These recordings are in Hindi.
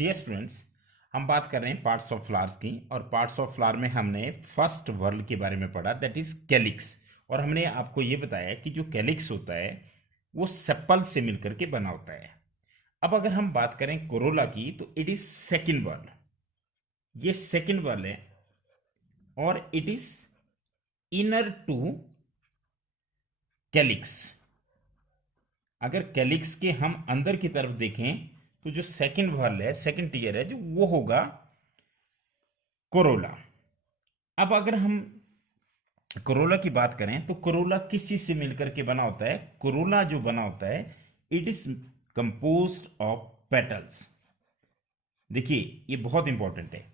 डियर स्टूडेंट्स, हम बात कर रहे हैं पार्ट्स ऑफ फ्लावर्स की। और पार्ट्स ऑफ फ्लावर में हमने फर्स्ट वर्ल के बारे में पढ़ा, दैट इज कैलिक्स। और हमने आपको ये बताया कि जो कैलिक्स होता है वो सेपल से मिलकर के बना होता है। अब अगर हम बात करें कोरोला की तो इट इज सेकेंड वर्ल। ये सेकेंड वर्ल है और it is inner to calyx. अगर कैलिक्स के हम अंदर की तरफ देखें तो जो सेकेंड वर्ल है, सेकेंड टीयर है, जो वो होगा कोरोला। अब अगर हम कोरोला की बात करें तो कोरोला किस चीज से मिलकर के बना होता है? कोरोला जो बना होता है it is composed of petals. देखिए ये बहुत इंपॉर्टेंट है।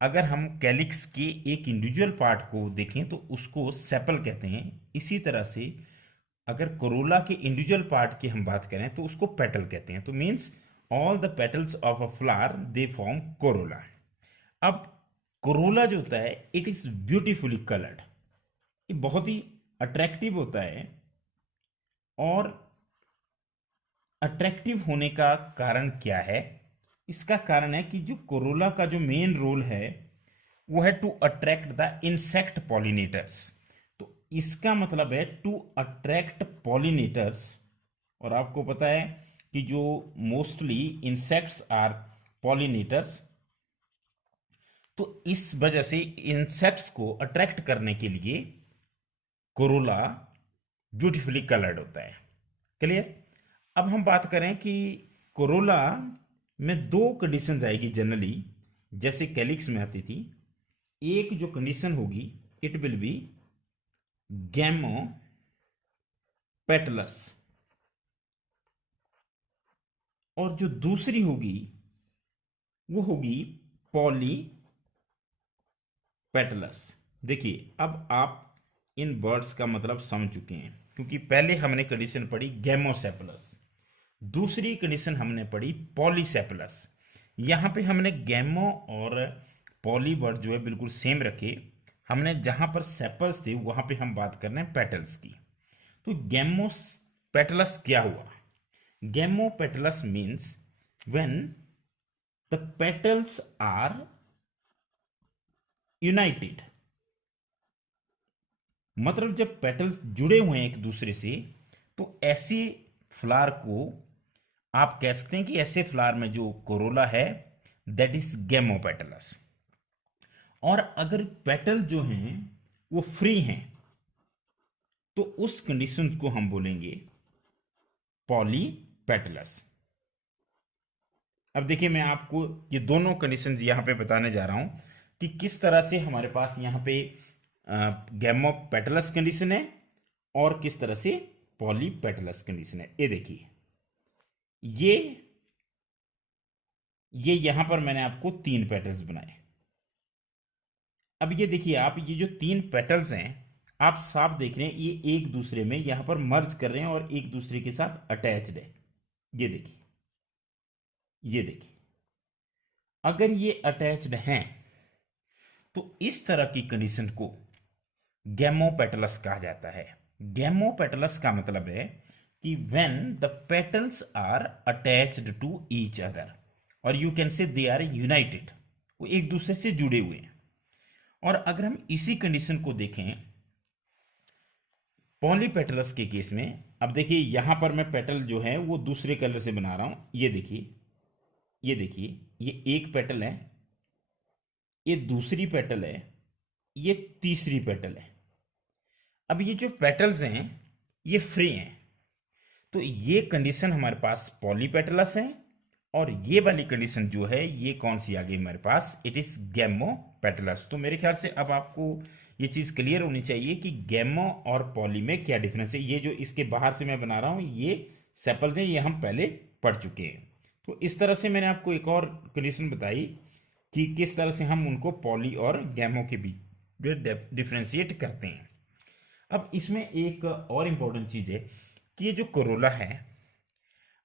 अगर हम कैलिक्स के एक इंडिविजुअल पार्ट को देखें तो उसको सेपल कहते हैं। इसी तरह से अगर कोरोला के इंडिविजुअल पार्ट की हम बात करें तो उसको पेटल कहते हैं। तो means all the petals of a flower they form Corolla. अब कोरोला जो होता है इट इज ब्यूटीफुली कलर्ड। ये बहुत ही अट्रैक्टिव होता है। और अट्रैक्टिव होने का कारण क्या है? इसका कारण है कि जो कोरोला का जो मेन रोल है वो है to attract the insect pollinators. तो इसका मतलब है टू अट्रैक्ट पॉलिनेटर्स। और आपको पता है कि जो मोस्टली इंसेक्ट्स आर पॉलिनेटर्स, तो इस वजह से इंसेक्ट्स को अट्रैक्ट करने के लिए कोरोला ब्यूटीफुली कलर्ड होता है। क्लियर? अब हम बात करें कि कोरोला में दो कंडीशंस आएगी जनरली, जैसे कैलिक्स में आती थी। एक जो कंडीशन होगी इट विल बी गैमो पेटलस, और जो दूसरी होगी वो होगी पॉली पेटलस। देखिए अब आप इन वर्ड्स का मतलब समझ चुके हैं, क्योंकि पहले हमने कंडीशन पढ़ी गैमोसेपलस, दूसरी कंडीशन हमने पढ़ी पॉलीसेपलस। यहां पे हमने गैमो और पॉली वर्ड जो है बिल्कुल सेम रखे। हमने जहां पर सेपल्स थे वहां पे हम बात कर रहे हैं पेटल्स की। तो गैमो पेटलस क्या हुआ? Gamopetalous means when the petals are united. मतलब जब पेटल्स जुड़े हुए हैं एक दूसरे से, तो ऐसी फ्लावर को आप कह सकते हैं कि ऐसे फ्लावर में जो कोरोला है दैट इज गैमोपेटलस। और अगर पेटल जो हैं वो फ्री हैं तो उस कंडीशन को हम बोलेंगे पॉलीपेटलस। अब देखिए मैं आपको ये दोनों कंडीशंस यहां पे बताने जा रहा हूं कि किस तरह से हमारे पास यहां पे गैमोपेटलस कंडीशन है और किस तरह से पॉलीपेटलस कंडीशन है। ये देखिए ये यहां पर मैंने आपको तीन पेटल्स बनाए। अब ये देखिए आप, ये जो तीन पेटल्स हैं आप साफ देख रहे हैं ये एक दूसरे में यहां पर मर्ज कर रहे हैं और एक दूसरे के साथ अटैच्ड है। ये देखिए, ये देखिए अगर ये अटैच्ड हैं तो इस तरह की कंडीशन को गैमोपेटलस कहा जाता है। गैमोपेटलस का मतलब है कि when the petals are attached to each other, और you can say they are United, वो एक दूसरे से जुड़े हुए हैं। और अगर हम इसी कंडीशन को देखें पॉलीपेटलस के केस में, अब देखिए यहां पर मैं पेटल जो है वो दूसरे कलर से बना रहा हूं। ये देखिए, ये देखिए ये एक पेटल है, ये दूसरी पेटल है, ये तीसरी पेटल है। अब ये जो पेटल्स हैं ये फ्री हैं, तो ये कंडीशन हमारे पास पॉलीपेटलस है। और ये वाली कंडीशन जो है ये कौन सी आ गई हमारे पास? It is gamopetalous. तो मेरे ख्याल से अब आपको ये चीज क्लियर होनी चाहिए कि गैमो और पॉली में क्या डिफरेंस है। ये जो इसके बाहर से मैं बना रहा हूं ये सेपल्स हैं, ये हम पहले पढ़ चुके हैं। तो इस तरह से मैंने आपको एक और कंडीशन बताई कि किस तरह से हम उनको पॉली और गैमो के बीच डिफ्रेंशिएट करते हैं। अब इसमें एक और इंपॉर्टेंट चीज है कि ये जो कोरोला है,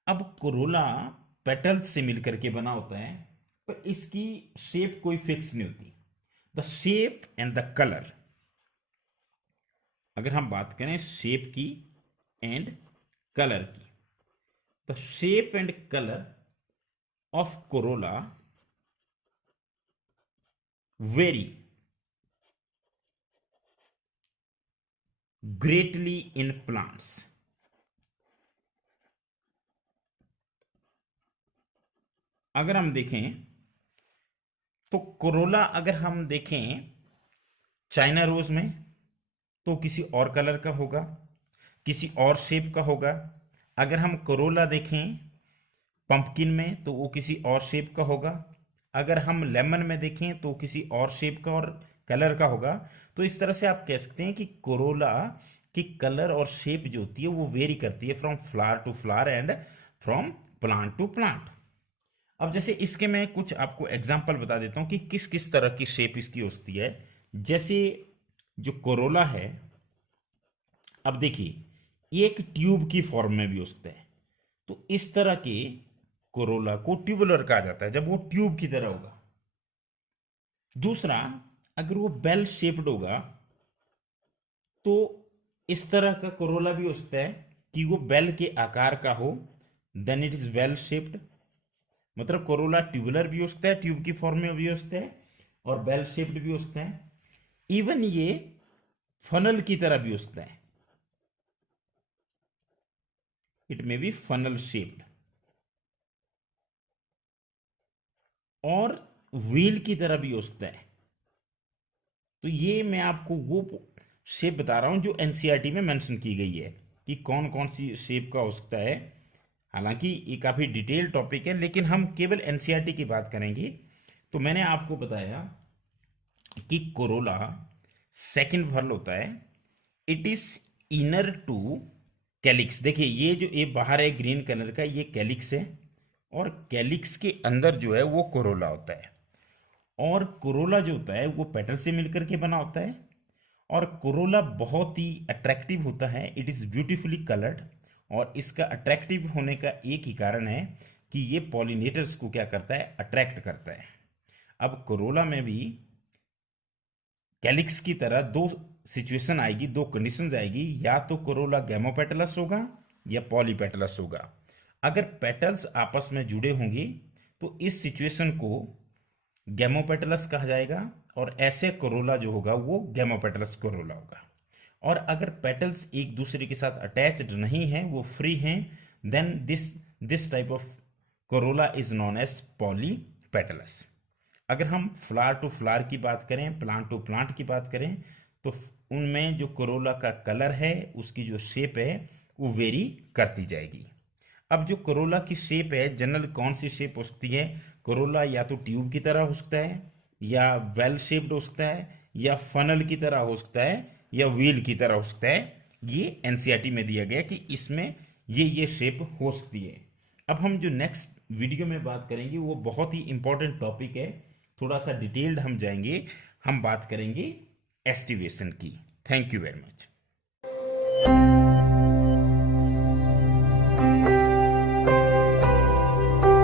अब कोरोला पेटल्स से मिलकर के बना होता है, पर इसकी शेप कोई फिक्स नहीं होती। The shape and the colour, अगर हम बात करें शेप की एंड कलर की, the shape and colour of Corolla very greatly in plants. अगर हम देखें तो कोरोला अगर हम देखें चाइना रोज में तो किसी और कलर का होगा, किसी और शेप का होगा। अगर हम कोरोला देखें पंपकिन में तो वो किसी और शेप का होगा। अगर हम लेमन में देखें तो किसी और शेप का और कलर का होगा। तो इस तरह से आप कह सकते हैं कि कोरोला की कलर और शेप जो होती है वो वेरी करती है from flower to flower and from plant to plant. अब जैसे इसके मैं कुछ आपको एग्जांपल बता देता हूं कि किस किस तरह की शेप इसकी हो सकती है। जैसे जो कोरोला है, अब देखिए ये एक ट्यूब की फॉर्म में भी हो सकता है। तो इस तरह के कोरोला को ट्यूबुलर कहा जाता है जब वो ट्यूब की तरह होगा। दूसरा, अगर वो बेल शेप्ड होगा तो इस तरह का कोरोला भी हो सकता है कि वो बेल के आकार का हो, then it is well shaped. मतलब कोरोला ट्यूबुलर भी हो सकता है, ट्यूब की फॉर्म में भी हो सकता है, और बेल शेप्ड भी हो सकता है। इवन ये फनल की तरह भी हो सकता है, it may be funnel shaped, और व्हील की तरह भी हो सकता है। तो ये मैं आपको वो शेप बता रहा हूं जो एनसीईआरटी में मेंशन की गई है कि कौन कौन सी शेप का हो सकता है। हालांकि ये काफ़ी डिटेल टॉपिक है लेकिन हम केवल एनसीईआरटी की बात करेंगे। तो मैंने आपको बताया कि कोरोला सेकंड वर्ल होता है, it is inner to calyx. देखिए ये जो ये बाहर है ग्रीन कलर का, ये कैलिक्स है, और कैलिक्स के अंदर जो है वो कोरोला होता है। और कोरोला जो होता है वो पेटल से मिलकर के बना होता है, और कोरोला बहुत ही अट्रैक्टिव होता है, इट इज़ ब्यूटीफुली कलर्ड। और इसका अट्रैक्टिव होने का एक ही कारण है कि ये पॉलिनेटर्स को क्या करता है, अट्रैक्ट करता है। अब कोरोला में भी कैलिक्स की तरह दो सिचुएशन आएगी, दो कंडीशंस आएगी, या तो कोरोला गैमोपेटलस होगा या पॉलीपेटलस होगा। अगर पेटल्स आपस में जुड़े होंगे तो इस सिचुएशन को गैमोपेटलस कहा जाएगा, और ऐसे कोरोला जो होगा वो गैमोपेटलस कोरोला होगा। और अगर पेटल्स एक दूसरे के साथ अटैच्ड नहीं हैं, वो फ्री हैं, then this type of corolla is known as polypetalous. अगर हम फ्लावर टू फ्लावर की बात करें, प्लांट टू प्लांट की बात करें, तो उनमें जो कोरोला का कलर है, उसकी जो शेप है, वो वेरी करती जाएगी। अब जो कोरोला की शेप है, जनरल कौन सी शेप हो सकती है? कोरोला या तो ट्यूब की तरह हो सकता है, या वेल शेप्ड हो सकता है, या फनल की तरह हो सकता है, या व्हील की तरह हो सकता है। ये एनसीईआरटी में दिया गया कि इसमें ये शेप हो सकती है। अब हम जो नेक्स्ट वीडियो में बात करेंगे वो बहुत ही इंपॉर्टेंट टॉपिक है, थोड़ा सा डिटेल्ड हम जाएंगे, हम बात करेंगे एस्टिवेशन की। Thank you very much.